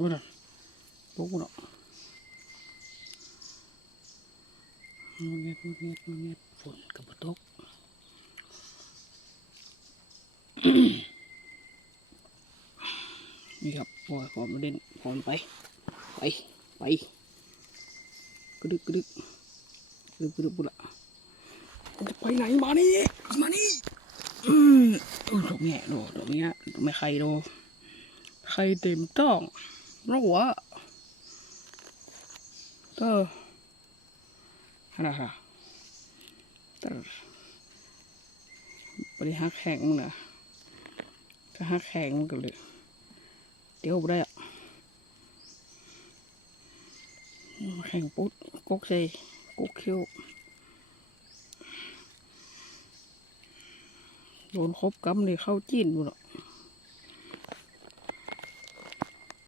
ว่าน่ะปุ๊กเนาะงอเงียบงอเงียบงอเงียบฝนกับตกนี่ครับปล่อยพร้อมมาเล่นพร้อมไป ไป ไปกระดึกกระดึกกระดึกกระดึกบุละจะไปไหนมานี่มานี่อืมอุ้ยดอกแง่ดอกดอกเนี้ยดอกไม่ใครดอกใครเต็มต้อง รอกวะเตอร์ฮะนะฮะเตอร์บริหารแข่งมึงนะก็หักแข่งกันเลยเดี๋ยวบ่ได้อะแข่งปุ๊ดกุ๊กใส่กุ๊กเขี้ยวโดนครบกำเลยเข้าจีนหมดอะ